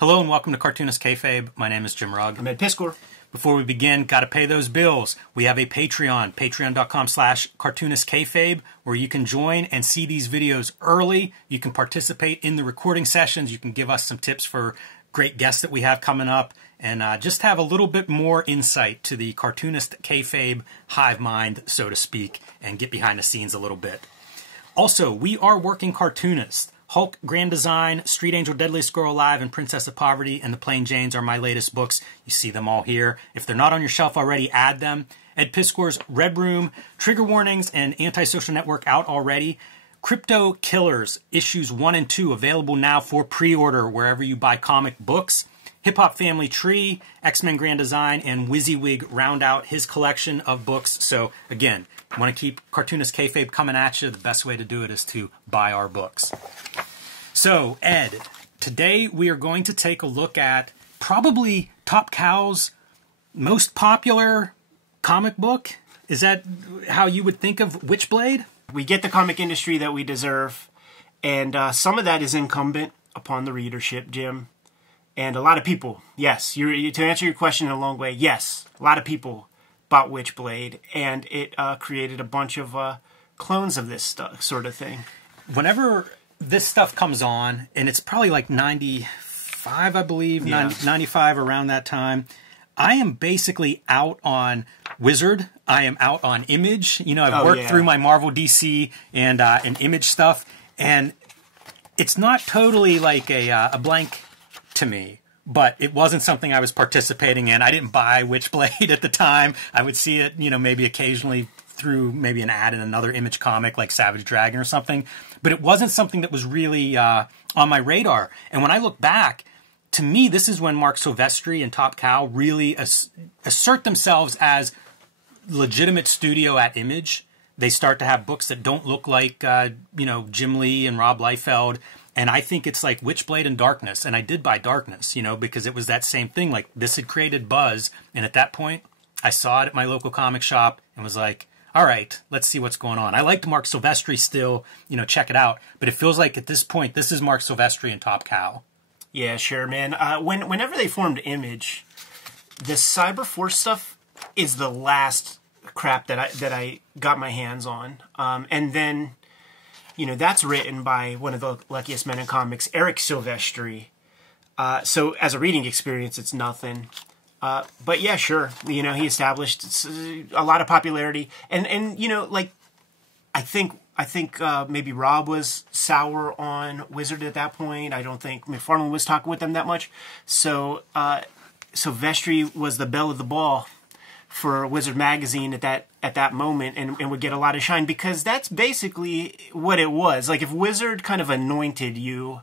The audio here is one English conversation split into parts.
Hello and welcome to Cartoonist Kayfabe. My name is Jim Rugg. I'm Ed Piskor. Before we begin, gotta pay those bills. We have a Patreon, patreon.com/cartoonistkayfabe, where you can join and see these videos early. You can participate in the recording sessions. You can give us some tips for great guests that we have coming up, and just have a little bit more insight to the Cartoonist Kayfabe hive mind, so to speak, and get behind the scenes a little bit. Also, we are working Cartoonist. Hulk, Grand Design, Street Angel, Deadliest Girl Alive, and Princess of Poverty, and The Plain Janes are my latest books. You see them all here. If they're not on your shelf already, add them. Ed Piskor's Red Room, Trigger Warnings, and Antisocial Network out already. Crypto Killers, issues 1 and 2, available now for pre-order wherever you buy comic books. Hip Hop Family Tree, X-Men Grand Design, and WYSIWYG round out his collection of books. So, again, you want to keep Cartoonist Kayfabe coming at you, the best way to do it is to buy our books. So, Ed, today we are going to take a look at probably Top Cow's most popular comic book. Is that how you would think of Witchblade? We get the comic industry that we deserve, and some of that is incumbent upon the readership, Jim. And a lot of people, yes, to answer your question in a long way, yes, a lot of people bought Witchblade, and it created a bunch of clones of this sort of thing. Whenever this stuff comes on, and it's probably like 95, I believe, yeah. 95, around that time, I am basically out on Wizard. I am out on Image. You know, I've worked through my Marvel, DC, and Image stuff, and it's not totally like a blank to me, but it wasn't something I was participating in. I didn't buy Witchblade at the time. I would see it, you know, maybe occasionally through maybe an ad in another Image comic like Savage Dragon or something, but it wasn't something that was really on my radar. And when I look back, to me, this is when Mark Silvestri and Top Cow really assert themselves as legitimate studio at Image. They start to have books that don't look like, you know, Jim Lee and Rob Liefeld. And I think it's like Witchblade and Darkness. And I did buy Darkness, you know, because it was that same thing. Like, this had created buzz. And at that point, I saw it at my local comic shop and was like, all right, let's see what's going on. I liked Mark Silvestri still, you know, check it out. But it feels like at this point, this is Mark Silvestri and Top Cow. Yeah, sure, man. Whenever they formed Image, the Cyberforce stuff is the last crap that I got my hands on. And then, you know, that's written by one of the luckiest men in comics, Eric Silvestri. So as a reading experience, it's nothing. But yeah, sure. You know, he established a lot of popularity, and you know, like I think maybe Rob was sour on Wizard at that point. I don't think McFarlane was talking with them that much. So Silvestri was the belle of the ball for Wizard magazine at that moment, and would get a lot of shine because that's basically what it was. Like, if Wizard kind of anointed you,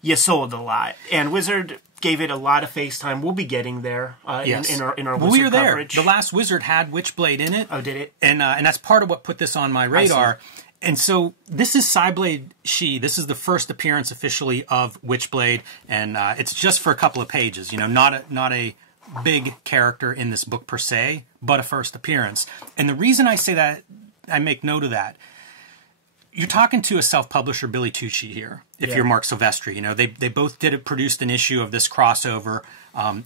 you sold a lot, and Wizard gave it a lot of face time. We'll be getting there yes. in our well, Wizard we were coverage. There. The last Wizard had Witchblade in it. Oh, did it? And that's part of what put this on my radar. And so this is Cyblade She. This is the first appearance officially of Witchblade, and it's just for a couple of pages. You know, not a big character in this book per se, but a first appearance. And the reason I say that, I make note of that, you're talking to a self-publisher, Billy Tucci, here, if you're Mark Silvestri. You know, they both produced an issue of this crossover.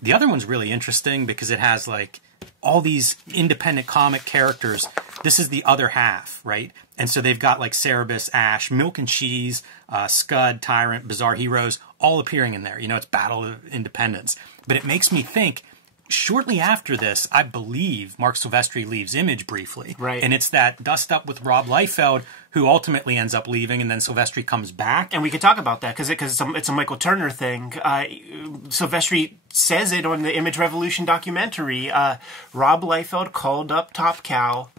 The other one's really interesting because it has, like, all these independent comic characters. This is the other half, right? And so they've got, like, Cerebus, Ash, Milk and Cheese, Scud, Tyrant, Bizarre Heroes, all appearing in there. You know, it's Battle of Independence. But it makes me think, shortly after this, I believe Mark Silvestri leaves Image briefly. Right. And it's that dust up with Rob Liefeld, who ultimately ends up leaving, and then Silvestri comes back. And we could talk about that, because it's a Michael Turner thing. Silvestri says it on the Image Revolution documentary. Rob Liefeld called up Top Cow,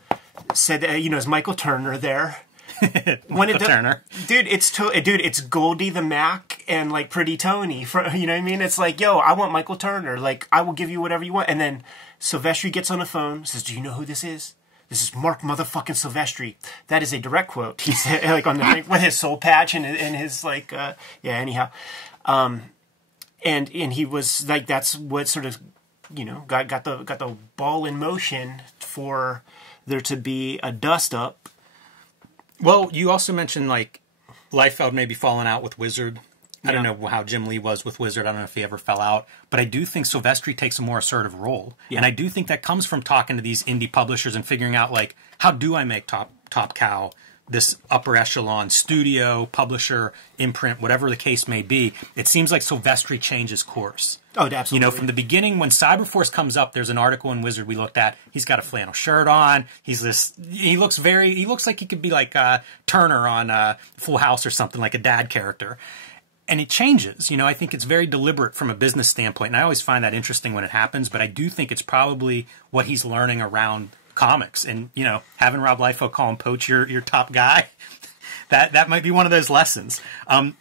said, you know, is Michael Turner there? Turner. Dude, it's Goldie the Mac and, like, Pretty Tony. You know what I mean? It's like, yo, I want Michael Turner. Like, I will give you whatever you want. And then Silvestri gets on the phone, says, do you know who this is? This is Mark motherfucking Silvestri. That is a direct quote. He said, like, on the with his soul patch and his, like, yeah. Anyhow, and he was like, that's what sort of, you know, got the ball in motion for there to be a dust up. Well, you also mentioned, like, Liefeld maybe falling out with Wizard. I don't know how Jim Lee was with Wizard. I don't know if he ever fell out. But I do think Silvestri takes a more assertive role. Yeah. And I do think that comes from talking to these indie publishers and figuring out, like, how do I make Top Cow this upper echelon studio, publisher, imprint, whatever the case may be. It seems like Silvestri changes course. Oh, absolutely. You know, from the beginning, when Cyberforce comes up, there's an article in Wizard we looked at. He's got a flannel shirt on. He looks like he could be like Turner on Full House or something, like a dad character. And it changes. You know, I think it's very deliberate from a business standpoint. And I always find that interesting when it happens, but I do think it's probably what he's learning around comics. And, you know, having Rob Liefeld call him Poach your top guy, that might be one of those lessons.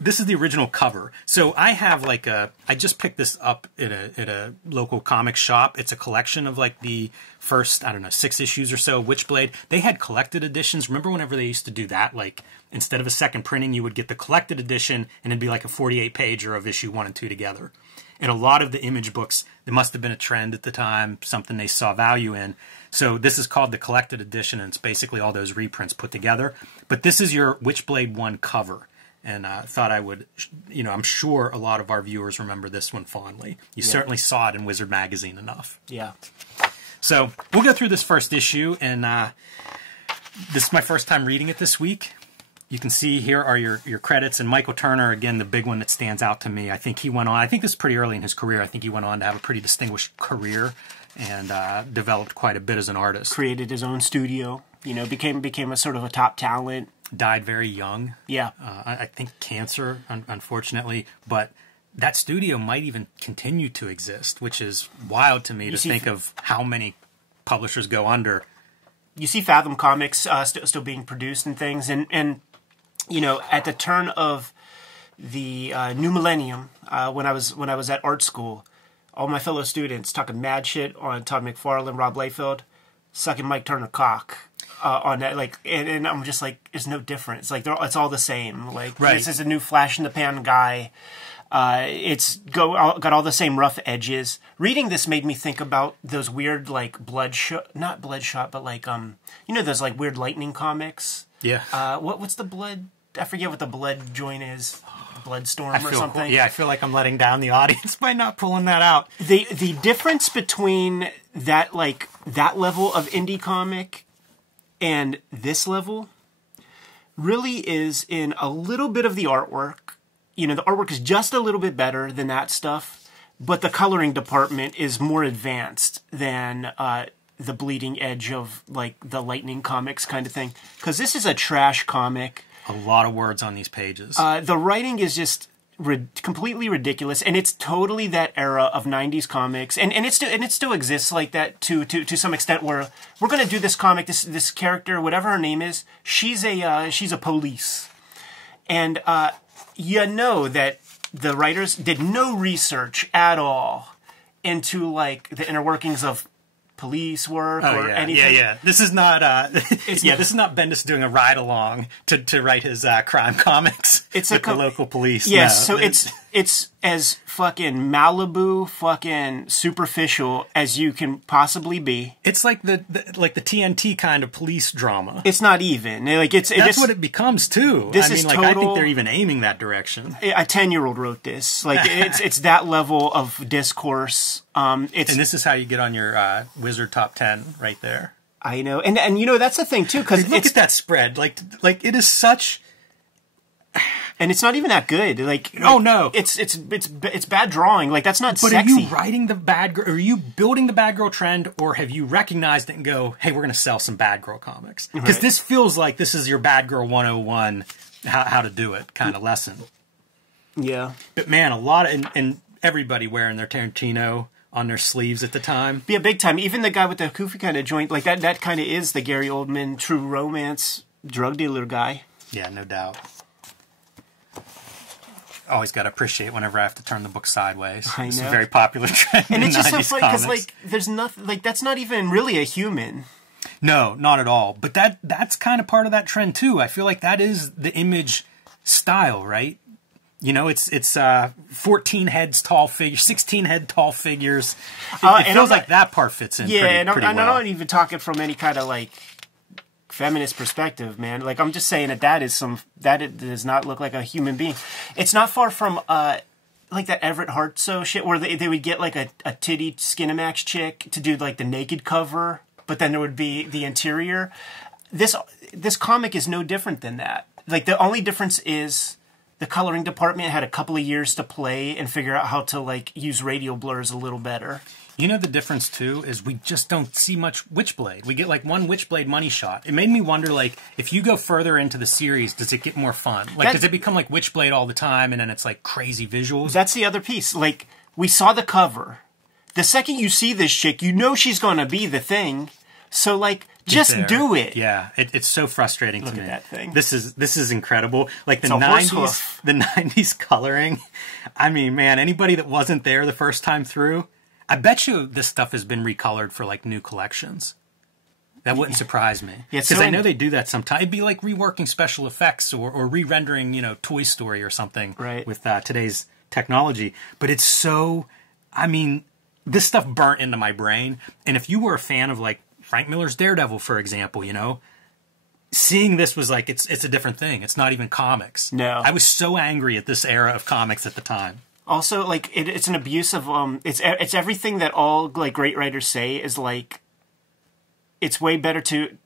This is the original cover. So I have like I just picked this up at a local comic shop. It's a collection of like the first, I don't know, 6 issues or so, Witchblade. They had collected editions. Remember whenever they used to do that? Like, instead of a second printing, you would get the collected edition and it'd be like a 48-pager of issue 1 and 2 together. And a lot of the Image books, it must have been a trend at the time, something they saw value in. So this is called the collected edition, and it's basically all those reprints put together. But this is your Witchblade 1 cover. And I thought I would, you know, I'm sure a lot of our viewers remember this one fondly. You certainly saw it in Wizard Magazine enough. Yeah. So we'll go through this first issue, and this is my first time reading it this week. You can see here are your credits, and Michael Turner, again, the big one that stands out to me. I think he went on, I think this is pretty early in his career, I think he went on to have a pretty distinguished career and developed quite a bit as an artist. Created his own studio, you know, became a sort of a top talent. Died very young. Yeah. I think cancer, unfortunately, but that studio might even continue to exist, which is wild to me to think of how many publishers go under. You see Fathom Comics still being produced and things, and you know, at the turn of the new millennium, when I was at art school, all my fellow students talking mad shit on Todd McFarlane, Rob Liefeld, sucking Mike Turner cock on that, like, and I'm just like, there's no difference. Like, it's all the same. Like, This is a new flash in the pan guy. It's got all the same rough edges. Reading this made me think about those weird, like, not Bloodshot, but like, you know, those like weird lightning comics. Yeah. What's the blood? I forget what the blood joint is. Bloodstorm or something. Cool. Yeah, I feel like I'm letting down the audience by not pulling that out. The difference between that level of indie comic and this level really is in a little bit of the artwork. You know, the artwork is just a little bit better than that stuff, but the coloring department is more advanced than the bleeding edge of like the Lightning Comics kind of thing. Because this is a trash comic. A lot of words on these pages. The writing is just completely ridiculous, and it's totally that era of 90s comics, and it still exists like that to some extent, where we're going to do this comic, this character, whatever her name is, she's a police. And you know that the writers did no research at all into like the inner workings of police work or anything. Yeah. This is not. This is not Bendis doing a ride along to write his crime comics. It's with the local police. Yes, no. So it's as fucking Malibu, fucking superficial as you can possibly be. It's like the TNT kind of police drama. It's not even like that's what it becomes too. I think they're even aiming that direction. A 10-year-old wrote this. Like it's that level of discourse. And this is how you get on your Wizard top 10 right there. I know, and you know that's the thing too, because look at that spread. Like it is such. And it's not even that good. Oh no, it's bad drawing. Like that's not but sexy. Are you writing the bad girl? Are you building the bad girl trend, or have you recognized it and go, "Hey, we're going to sell some bad girl comics"? Because this feels like this is your bad girl 101, how to do it kind of lesson. Yeah, but man, a lot of and everybody wearing their Tarantino on their sleeves at the time. Yeah, big time. Even the guy with the goofy kind of joint, like that kind of is the Gary Oldman True Romance drug dealer guy. Yeah, no doubt. Always got to appreciate whenever I have to turn the book sideways. I know. It's a very popular trend. And it's just so funny because like there's nothing like that's not even really a human. No, not at all. But that's kind of part of that trend too. I feel like that is the Image style, right? You know, it's 14 heads tall figures, 16 head tall figures. It feels like that part fits in. Yeah, pretty I'm well. not even talking from any kind of like feminist perspective, man. Like, I'm just saying that it does not look like a human being. It's not far from like that Everett Hartsoe shit where they would get like a titty Skinamax chick to do like the naked cover, but then there would be the interior. This comic is no different than that. Like, the only difference is the coloring department had a couple of years to play and figure out how to like use radial blurs a little better. You know, the difference too is we just don't see much Witchblade. We get like one Witchblade money shot. It made me wonder, like, if you go further into the series, does it get more fun? Like, does it become like Witchblade all the time and then it's like crazy visuals? That's the other piece. Like, we saw the cover. The second you see this chick, you know she's going to be the thing. So, like, just do it. Yeah, it's so frustrating to me. Look at that thing. This is incredible. Like, the 90s coloring. I mean, man, anybody that wasn't there the first time through, I bet you this stuff has been recolored for, like, new collections. That wouldn't surprise me. Because I know they do that sometimes. It'd be like reworking special effects or re-rendering, you know, Toy Story or something with today's technology. But it's so, I mean, this stuff burnt into my brain. And if you were a fan of, like, Frank Miller's Daredevil, for example, you know, seeing this was like, it's a different thing. It's not even comics. No. I was so angry at this era of comics at the time. Also, like, it's an abuse of, it's everything that all, like, great writers say is, like, it's way better to,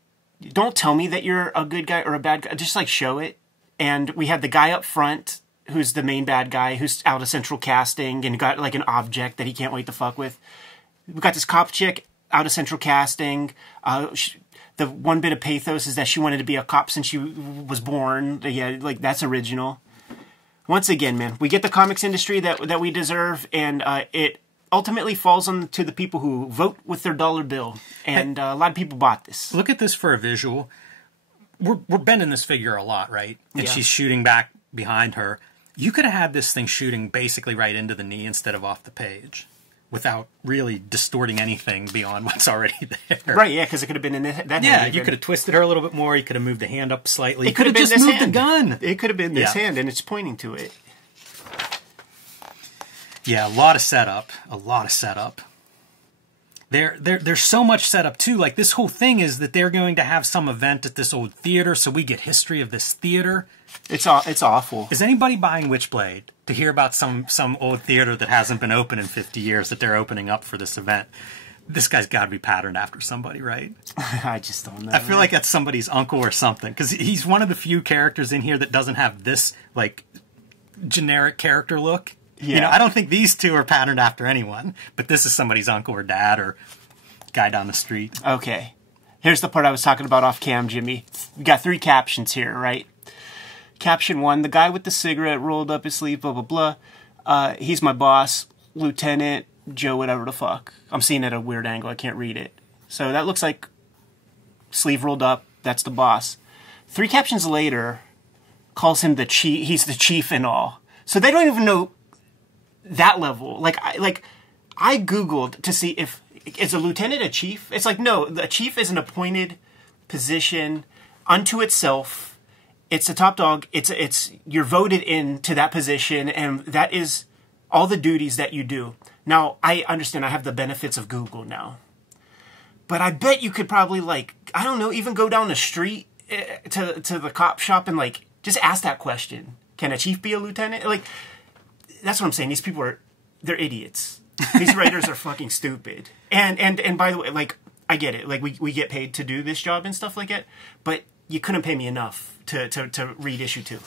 don't tell me that you're a good guy or a bad guy, just, like, show it. And we had the guy up front who's the main bad guy, who's out of central casting and got, like, an object that he can't wait to fuck with. We got this cop chick out of central casting. The one bit of pathos is that she wanted to be a cop since she was born. Yeah, like, that's original. Once again, man, we get the comics industry that we deserve, and it ultimately falls on to the people who vote with their dollar bill. And a lot of people bought this. Look at this for a visual. We're bending this figure a lot, right? And she's shooting back behind her. You could have had this thing shooting basically right into the knee instead of off the page, without really distorting anything beyond what's already there. Right, yeah, because it could have been in that hand. Yeah, you could have twisted her a little bit more. You could have moved the hand up slightly. It could have been just moved hand. the gun. It could have been this hand, and it's pointing to it. Yeah, a lot of setup. A lot of setup. There's so much setup, too. Like, this whole thing is that they're going to have some event at this old theater, so we get history of this theater. It's awful. Is anybody buying Witchblade to hear about some old theater that hasn't been open in 50 years that they're opening up for this event? This guy's got to be patterned after somebody, right? I just don't know. I feel like that's somebody's uncle or something, because he's one of the few characters in here that doesn't have this, like, generic character look. Yeah. You know, I don't think these two are patterned after anyone, but this is somebody's uncle or dad or guy down the street. Okay. Here's the part I was talking about off cam, Jimmy. We got 3 captions here, right? Caption 1, the guy with the cigarette rolled up his sleeve, blah, blah, blah. He's my boss, Lieutenant Joe, whatever the fuck. I'm seeing it at a weird angle. I can't read it. So that looks like sleeve rolled up. That's the boss. 3 captions later, calls him the chief. He's the chief and all. So they don't even know that level. Like I Googled to see if, is a lieutenant a chief? It's like, no, a chief is an appointed position unto itself. It's a top dog. It's you're voted into that position, and that is all the duties that you do. Now, I understand I have the benefits of Google now. But I bet you could probably, like, I don't know, even go down the street to the cop shop and, like, just ask that question. Can a chief be a lieutenant? Like, that's what I'm saying. These people they're idiots. These writers are fucking stupid. And by the way, like, I get it. Like, we get paid to do this job and stuff like that. But you couldn't pay me enough to read issue 2.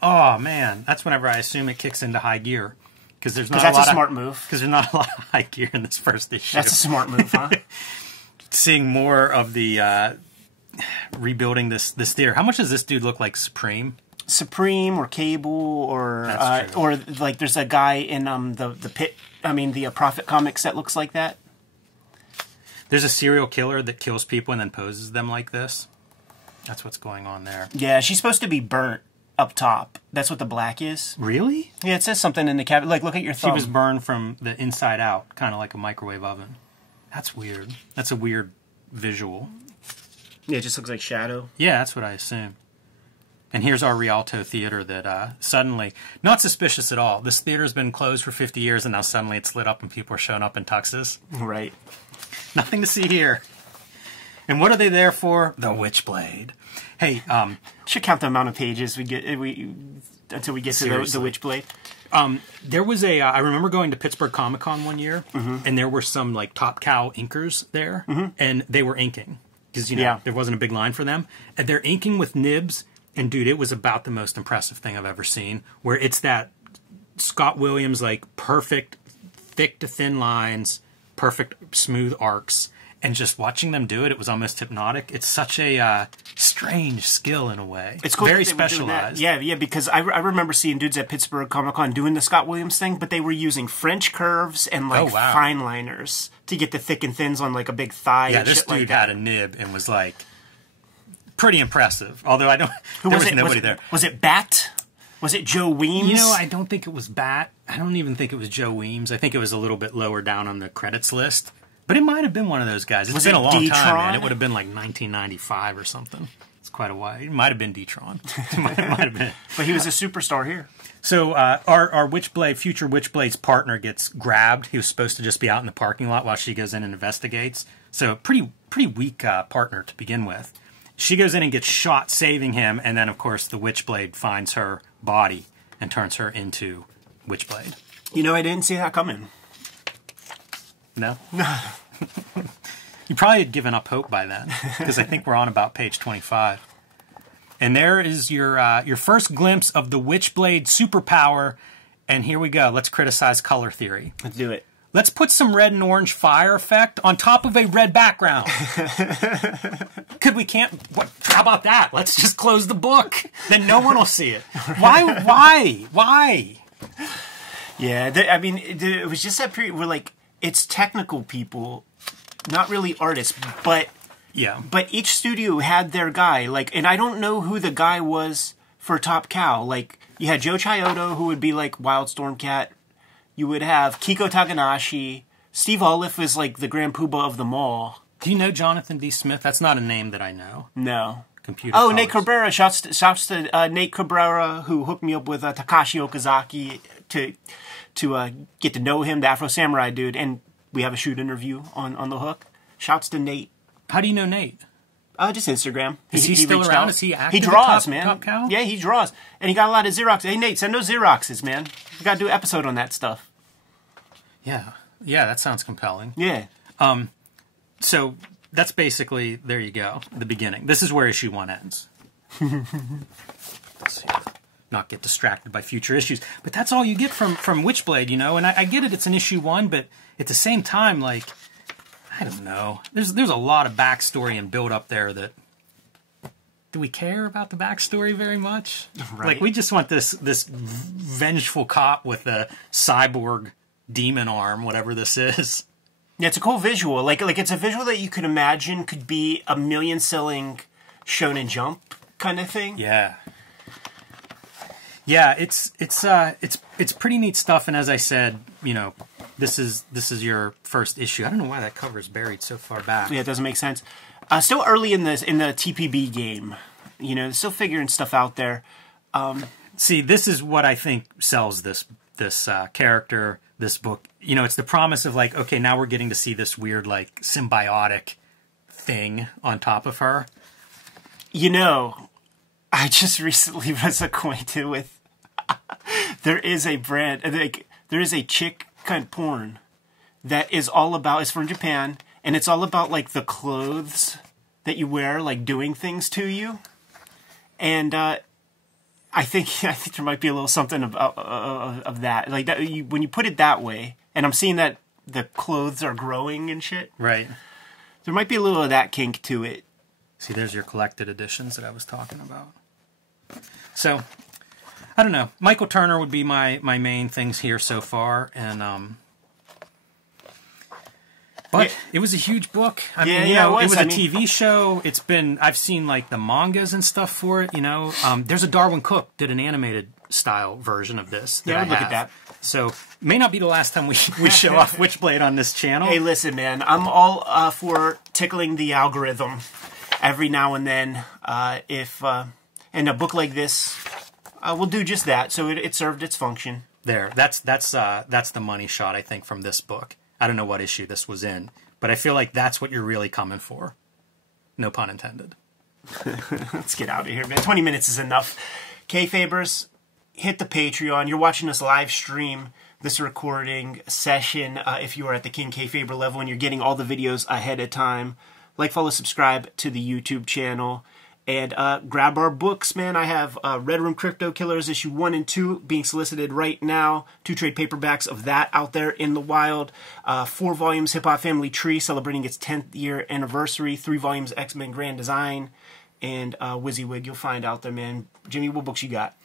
Oh, man. That's whenever I assume it kicks into high gear. Because there's not that's a smart move. Because there's not a lot of high gear in this first issue. That's a smart move, huh? Seeing more of the rebuilding this theater. How much does this dude look like Supreme? Supreme or Cable or like there's a guy in the Pit. I mean the Prophet comics that looks like that. There's a serial killer that kills people and then poses them like this. That's what's going on there. Yeah, she's supposed to be burnt up top. That's what the black is. Really? Yeah, it says something in the cabinet. Like, look at your thumb. She was burned from the inside out, kind of like a microwave oven. That's weird. That's a weird visual. Yeah, it just looks like shadow. Yeah, that's what I assume. And here's our Rialto theater that suddenly, not suspicious at all. This theater's been closed for 50 years, and now suddenly it's lit up and people are showing up in tuxes. Right. Nothing to see here. And what are they there for? The Witchblade. Hey, should count the amount of pages we get until we get to the Witchblade. There was I remember going to Pittsburgh Comic Con one year, and there were some like Top Cow inkers there, and they were inking because there wasn't a big line for them, and they're inking with nibs. And dude, it was about the most impressive thing I've ever seen. Where it's that Scott Williams like perfect thick to thin lines, perfect smooth arcs. And just watching them do it, it was almost hypnotic. It's such a strange skill in a way. It's cool, very specialized. Yeah, because I remember seeing dudes at Pittsburgh Comic Con doing the Scott Williams thing, but they were using French curves and like fine liners to get the thick and thins on like a big thigh. Yeah, and this shit dude like that. had a nib and was like pretty impressive. Although I don't, there was nobody there. Was it Bat? Was it Joe Weems? You know, I don't think it was Bat. I don't even think it was Joe Weems. I think it was a little bit lower down on the credits list. But it might have been one of those guys. It's been a long time, man. It would have been like 1995 or something. It's quite a while. It might have been D-Tron. It might have been. But he was a superstar here. So our Witchblade, future Witchblade's partner gets grabbed. He was supposed to just be out in the parking lot while she goes in and investigates. So pretty weak partner to begin with. She goes in and gets shot, saving him. And then, of course, the Witchblade finds her body and turns her into Witchblade. You know, I didn't see that coming. No? You probably had given up hope by then, because I think we're on about page 25. And there is your first glimpse of the Witchblade superpower. And here we go. Let's criticize color theory. Let's do it. Let's put some red and orange fire effect on top of a red background. How about that? Let's just close the book. Then no one will see it. Why? Yeah, I mean, it was just that period where, like, it's technical people, not really artists, but each studio had their guy. Like, and I don't know who the guy was for Top Cow. Like, you had Joe Chiodo, who would be like Wildstorm Cat. You would have Kiko Takanashi. Steve Olive is like the Grand Poobah of them all. Do you know Jonathan D. Smith? That's not a name that I know. No. Computer. Oh, Nate Cabrera. Shouts to Nate Cabrera, who hooked me up with Takashi Okazaki to get to know him, the Afro Samurai dude, and we have a shoot interview on the hook. Shouts to Nate. How do you know Nate? Just Instagram. Is he still around? Is he active? He draws, man. Top Cow? Yeah, he draws, and he got a lot of Xerox. Hey Nate, send those Xeroxes, man. We got to do an episode on that stuff. Yeah, that sounds compelling. Yeah. So that's basically, there you go, the beginning. This is where issue 1 ends. Let's see. Not get distracted by future issues. But that's all you get from Witchblade, you know? And I get it, it's an issue 1, but at the same time, like, I don't know. There's a lot of backstory and build up there that... Do we care about the backstory very much? Right. Like, we just want this vengeful cop with a cyborg demon arm, whatever this is. Yeah, it's a cool visual. Like it's a visual that you could imagine could be a million-selling Shonen Jump kind of thing. Yeah. Yeah, it's pretty neat stuff. And as I said, you know, this is your first issue. I don't know why that cover is buried so far back. Yeah, it doesn't make sense. Still early in the TPB game. You know, still figuring stuff out there. See, this is what I think sells this character, this book. You know, it's the promise of like, okay, now we're getting to see this weird like symbiotic thing on top of her. You know, I just recently was acquainted with there is a brand, like there is a chick kind of porn that is all about, it's from Japan, and it's all about like the clothes that you wear, like doing things to you. And I think there might be a little something of that, like that when you put it that way. And I'm seeing that the clothes are growing and shit. Right. There might be a little of that kink to it. See, there's your collected editions that I was talking about. So, I don't know. Michael Turner would be my main things here so far, and but yeah. It was a huge book. I mean, you know, it was a TV show. I've seen like the mangas and stuff for it. You know, there's a Darwin Cook did an animated style version of this. Yeah, look at that. So may not be the last time we show off Witchblade on this channel. Hey, listen, man, I'm all for tickling the algorithm every now and then. And a book like this will do just that. So it served its function. There, that's the money shot I think from this book. I don't know what issue this was in, but I feel like that's what you're really coming for. No pun intended. Let's get out of here, man. 20 minutes is enough. Kayfabers, hit the Patreon. You're watching us live stream this recording session if you are at the King Kayfaber level and you're getting all the videos ahead of time. Like, follow, subscribe to the YouTube channel. And grab our books, man. I have Red Room Crypto Killers issue 1 and 2 being solicited right now. 2 trade paperbacks of that out there in the wild. 4 volumes Hip Hop Family Tree celebrating its 10th year anniversary. 3 volumes X-Men Grand Design. And WYSIWYG you'll find out there, man. Jimmy, what books you got?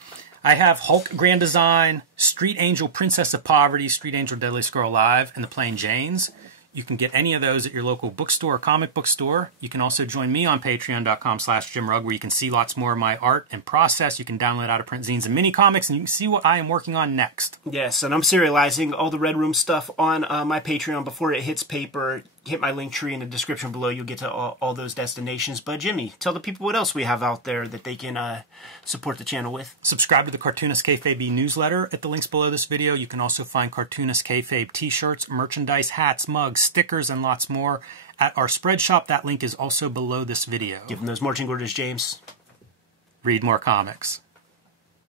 I have Hulk Grand Design, Street Angel Princess of Poverty, Street Angel Deadly Scroll Live, and The Plain Janes. You can get any of those at your local bookstore or comic book store. You can also join me on patreon.com/JimRugg, where you can see lots more of my art and process. You can download out-of-print zines and mini comics, and you can see what I am working on next. Yes, and I'm serializing all the Red Room stuff on my Patreon before it hits paper. Hit my link tree in the description below. You'll get to all those destinations. But Jimmy, tell the people what else we have out there that they can support the channel with. Subscribe to the Cartoonist Kayfabe newsletter at the links below this video. You can also find Cartoonist Kayfabe t-shirts, merchandise, hats, mugs, stickers, and lots more at our spread shop. That link is also below this video. Give them those marching orders, James. Read more comics.